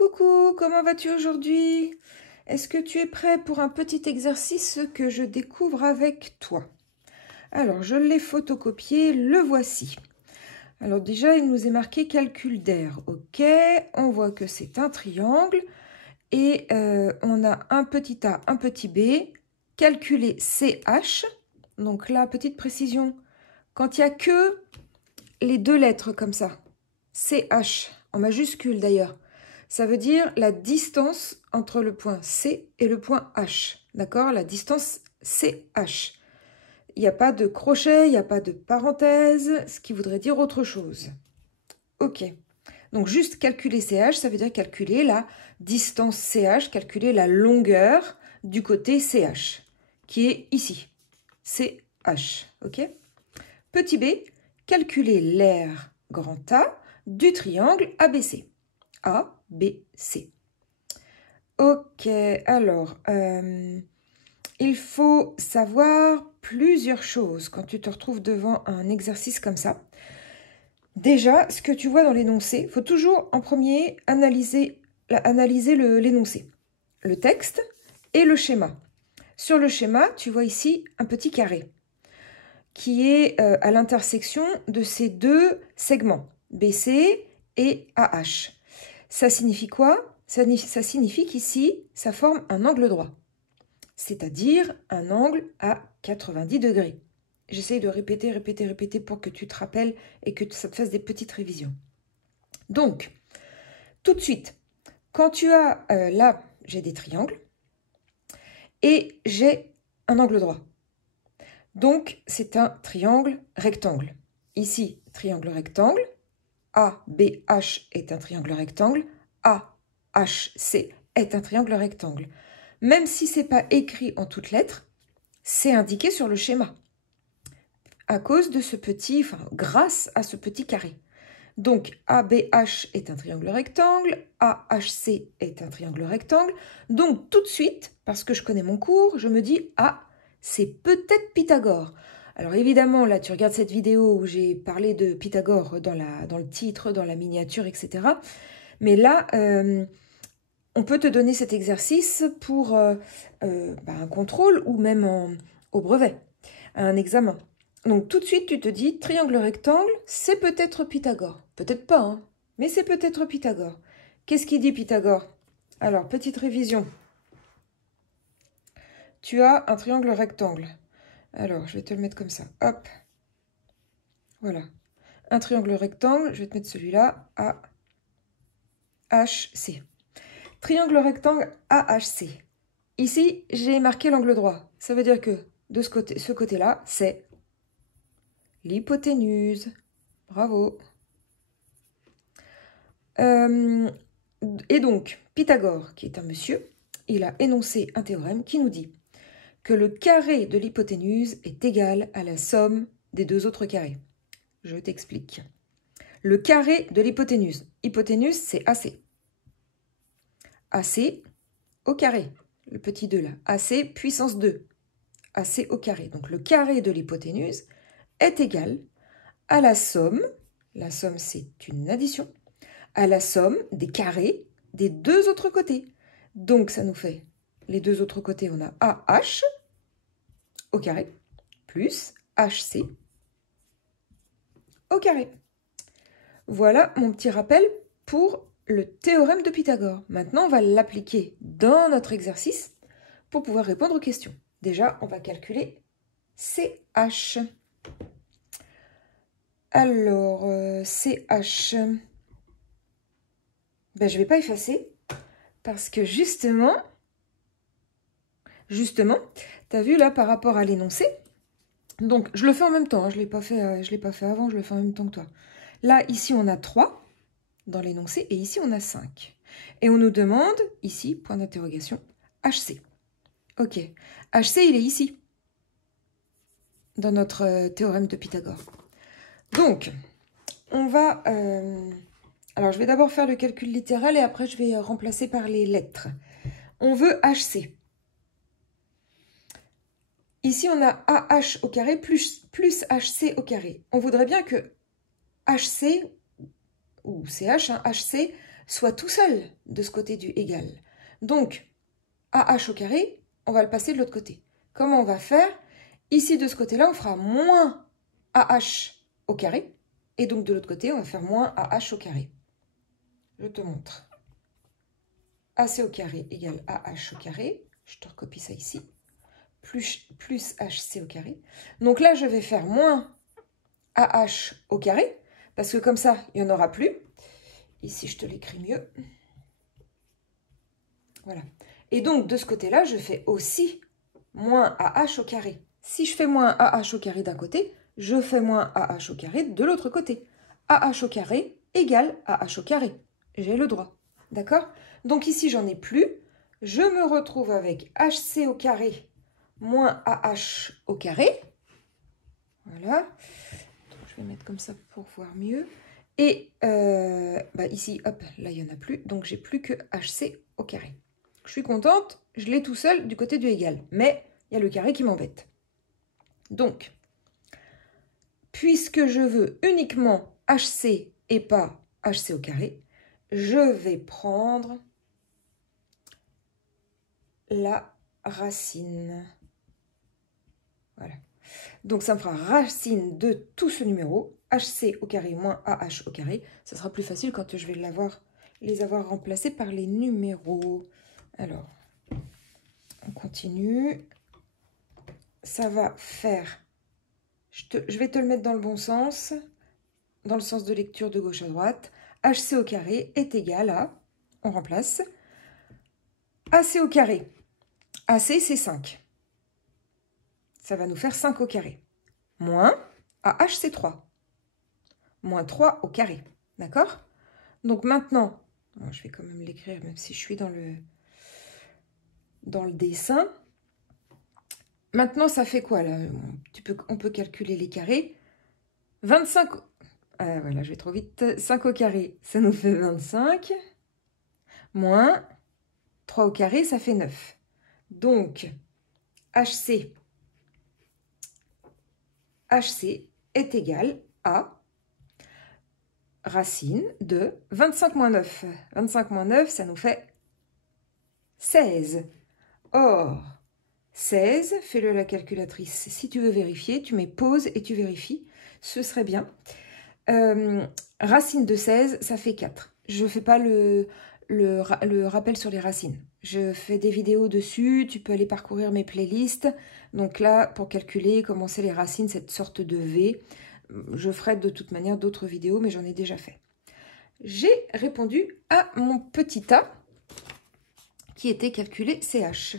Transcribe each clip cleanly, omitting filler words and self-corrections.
Coucou, comment vas-tu aujourd'hui? Est-ce que tu es prêt pour un petit exercice que je découvre avec toi? Alors, je l'ai photocopié, le voici. Alors déjà, il nous est marqué calcul d'air. Ok, on voit que c'est un triangle et on a un petit a, un petit b. Calculer CH. Donc là, petite précision, quand il n'y a que les deux lettres comme ça, CH, en majuscule d'ailleurs, ça veut dire la distance entre le point C et le point H. D'accord? La distance CH. Il n'y a pas de crochet, il n'y a pas de parenthèse, ce qui voudrait dire autre chose. Ok. Donc juste calculer CH, ça veut dire calculer la distance CH, calculer la longueur du côté CH, qui est ici. CH. Ok? Petit b, calculer l'aire grand A du triangle ABC. A, B, C. Ok, alors, il faut savoir plusieurs choses quand tu te retrouves devant un exercice comme ça. Déjà, ce que tu vois dans l'énoncé, il faut toujours en premier analyser l'énoncé, le texte et le schéma. Sur le schéma, tu vois ici un petit carré qui est à l'intersection de ces deux segments, BC et AH. Ça signifie quoi? Ça signifie qu'ici, ça forme un angle droit, c'est-à-dire un angle à 90 degrés. J'essaye de répéter pour que tu te rappelles et que ça te fasse des petites révisions. Donc, tout de suite, quand tu as là, j'ai des triangles et j'ai un angle droit. Donc, c'est un triangle rectangle. Ici, triangle rectangle. ABH est un triangle rectangle. AHC est un triangle rectangle. Même si ce n'est pas écrit en toutes lettres, c'est indiqué sur le schéma. À cause de ce petit, grâce à ce petit carré. Donc, ABH est un triangle rectangle, AHC est un triangle rectangle. Donc, tout de suite, parce que je connais mon cours, je me dis, ah, c'est peut-être Pythagore. Alors évidemment, là, tu regardes cette vidéo où j'ai parlé de Pythagore dans le titre, dans la miniature, etc. Mais là, on peut te donner cet exercice pour un contrôle ou même au brevet, un examen. Donc tout de suite, tu te dis, triangle rectangle, c'est peut-être Pythagore. Peut-être pas, hein, mais c'est peut-être Pythagore. Qu'est-ce qu'il dit Pythagore? Alors, petite révision. Tu as un triangle rectangle. Alors, je vais te le mettre comme ça. Hop. Voilà. Un triangle rectangle, je vais te mettre celui-là, AHC. Triangle rectangle AHC. Ici, j'ai marqué l'angle droit. Ça veut dire que de ce côté-là, c'est l'hypoténuse. Bravo. Et donc, Pythagore, qui est un monsieur, il a énoncé un théorème qui nous dit que le carré de l'hypoténuse est égal à la somme des deux autres carrés. Je t'explique. Le carré de l'hypoténuse. Hypoténuse, c'est AC. AC au carré. Le petit 2 là. AC puissance 2. AC au carré. Donc, le carré de l'hypoténuse est égal à la somme c'est une addition, à la somme des carrés des deux autres côtés. Donc, ça nous fait, les deux autres côtés, on a AH au carré plus HC au carré. Voilà mon petit rappel pour le théorème de Pythagore. Maintenant, on va l'appliquer dans notre exercice pour pouvoir répondre aux questions. Déjà, on va calculer CH. Alors, CH, je ne vais pas effacer parce que justement, tu as vu là par rapport à l'énoncé, donc je le fais en même temps, hein, je ne l'ai pas fait avant, je le fais en même temps que toi. Là, ici, on a 3 dans l'énoncé et ici, on a 5. Et on nous demande, ici, point d'interrogation, HC. Ok, HC, il est ici, dans notre théorème de Pythagore. Donc, on va... alors, je vais d'abord faire le calcul littéral et après, je vais remplacer par les lettres. On veut HC. Ici, on a AH au carré plus HC au carré. On voudrait bien que HC, ou CH, HC, soit tout seul de ce côté du égal. Donc, AH au carré, on va le passer de l'autre côté. Comment on va faire? Ici, de ce côté-là, on fera moins AH au carré. Et donc, de l'autre côté, on va faire moins AH au carré. Je te montre. AC au carré égale AH au carré. Je te recopie ça ici. Plus HC au carré. Donc là, je vais faire moins AH au carré. Parce que comme ça, il n'y en aura plus. Ici, je te l'écris mieux. Voilà. Et donc, de ce côté-là, je fais aussi moins AH au carré. Si je fais moins AH au carré d'un côté, je fais moins AH au carré de l'autre côté. AH au carré égale AH au carré. J'ai le droit. D'accord? Donc ici, j'en ai plus. Je me retrouve avec HC au carré moins AH au carré. Voilà. Donc, je vais mettre comme ça pour voir mieux. Et ici, hop, là, il n'y en a plus. Donc, j'ai plus que HC au carré. Je suis contente, je l'ai tout seul du côté du égal. Mais il y a le carré qui m'embête. Donc, puisque je veux uniquement HC et pas HC au carré, je vais prendre la racine. Voilà. Donc, ça me fera racine de tout ce numéro, HC au carré moins AH au carré. Ça sera plus facile quand je vais les avoir remplacés par les numéros. Alors, on continue. Ça va faire... Je vais te le mettre dans le bon sens, dans le sens de lecture de gauche à droite. HC au carré est égal à... On remplace. AC au carré. AC, c'est 5. Ça va nous faire 5 au carré. Moins AH, c'est 3. Moins 3 au carré. D'accord? Donc maintenant, je vais quand même l'écrire, même si je suis dans le dessin. Maintenant, ça fait quoi, là? On peut calculer les carrés. 25... voilà, je vais trop vite. 5 au carré, ça nous fait 25. Moins 3 au carré, ça fait 9. Donc, HC est égal à racine de 25 moins 9. 25 moins 9, ça nous fait 16. Or, 16, fais-le la calculatrice. Si tu veux vérifier, tu mets pause et tu vérifies. Ce serait bien. Racine de 16, ça fait 4. Je ne fais pas le rappel sur les racines. Je fais des vidéos dessus. Tu peux aller parcourir mes playlists. Donc là, pour calculer comment c'est les racines, cette sorte de V, je ferai de toute manière d'autres vidéos, mais j'en ai déjà fait. J'ai répondu à mon petit A qui était calculé CH.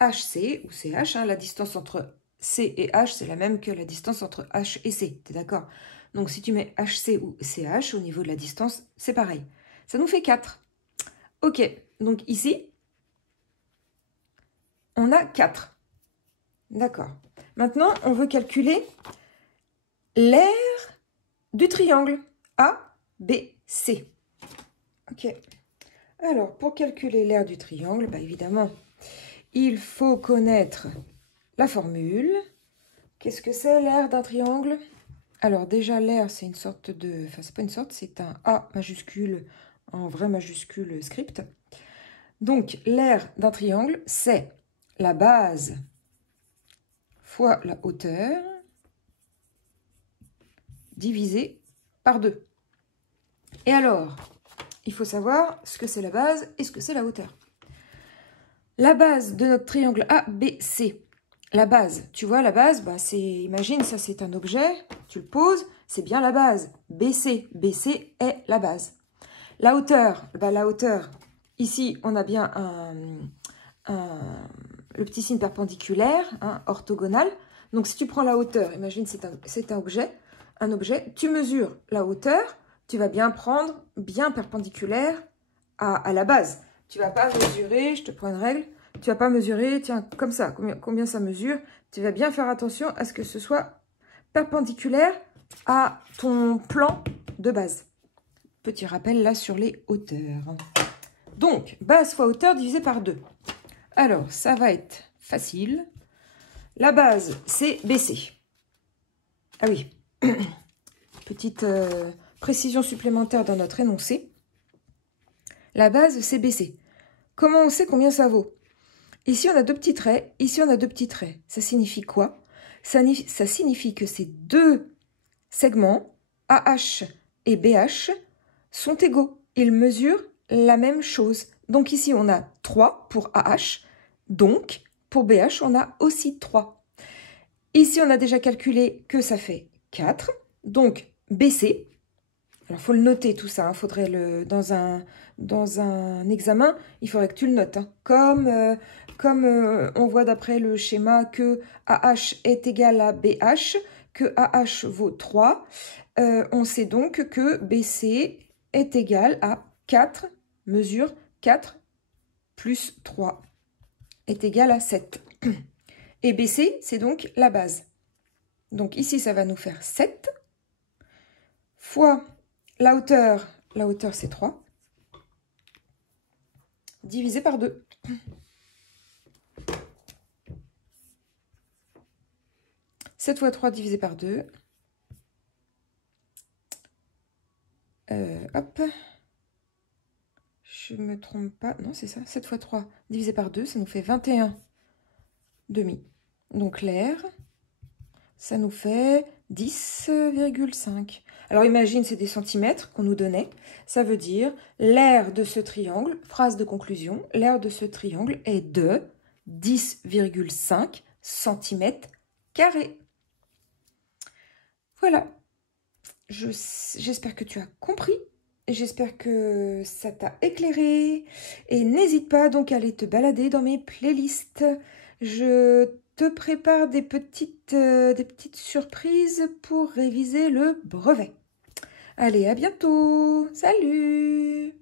HC ou CH, la distance entre C et H, c'est la même que la distance entre H et C. Tu es d'accord? Donc, si tu mets HC ou CH, au niveau de la distance, c'est pareil. Ça nous fait 4. Ok, donc ici, on a 4. D'accord. Maintenant, on veut calculer l'aire du triangle ABC. Ok. Alors, pour calculer l'aire du triangle, évidemment, il faut connaître la formule. Qu'est-ce que c'est l'aire d'un triangle? Alors déjà, l'aire, c'est une sorte de... Enfin, c'est pas une sorte, c'est un A majuscule en vrai majuscule script. Donc, l'aire d'un triangle, c'est la base fois la hauteur divisé par 2. Et alors, il faut savoir ce que c'est la base et ce que c'est la hauteur. La base de notre triangle ABC, la base, tu vois, la base, c'est, imagine, ça c'est un objet, tu le poses, c'est bien la base. BC, BC est la base. La hauteur, la hauteur, ici on a bien le petit signe perpendiculaire, orthogonal. Donc si tu prends la hauteur, imagine c'est un objet, tu mesures la hauteur, tu vas bien prendre bien perpendiculaire à la base. Tu vas pas mesurer, je te prends une règle, tu vas pas mesurer, tiens, comme ça, combien ça mesure. Tu vas bien faire attention à ce que ce soit perpendiculaire à ton plan de base. Petit rappel là sur les hauteurs. Donc, base fois hauteur divisé par 2. Alors, ça va être facile. La base, c'est BC. Ah oui, petite précision supplémentaire dans notre énoncé. La base, c'est BC. Comment on sait combien ça vaut? Ici, on a 2 petits traits. Ici, on a 2 petits traits. Ça signifie quoi? Ça signifie que ces 2 segments, AH et BH, sont égaux. Ils mesurent la même chose. Donc ici, on a 3 pour AH. Donc, pour BH, on a aussi 3. Ici, on a déjà calculé que ça fait 4. Donc, BC, alors il faut le noter tout ça, faudrait dans un examen, il faudrait que tu le notes. Comme on voit d'après le schéma que AH est égal à BH, que AH vaut 3, on sait donc que BC est égal à 4, mesure 4 plus 3 est égal à 7. Et BC, c'est donc la base. Donc ici, ça va nous faire 7 fois la hauteur c'est 3, divisé par 2. « 7 fois 3 divisé par 2. Hop. Je me trompe pas. Non, c'est ça. 7 fois 3 divisé par 2, ça nous fait 21 demi. Donc l'air, ça nous fait 10,5. Alors imagine, c'est des centimètres qu'on nous donnait. Ça veut dire l'aire de ce triangle, phrase de conclusion, l'aire de ce triangle est de 10,5 cm². Voilà. J'espère que tu as compris. J'espère que ça t'a éclairé. Et n'hésite pas donc à aller te balader dans mes playlists. Je te prépare des petites surprises pour réviser le brevet. Allez, à bientôt. Salut!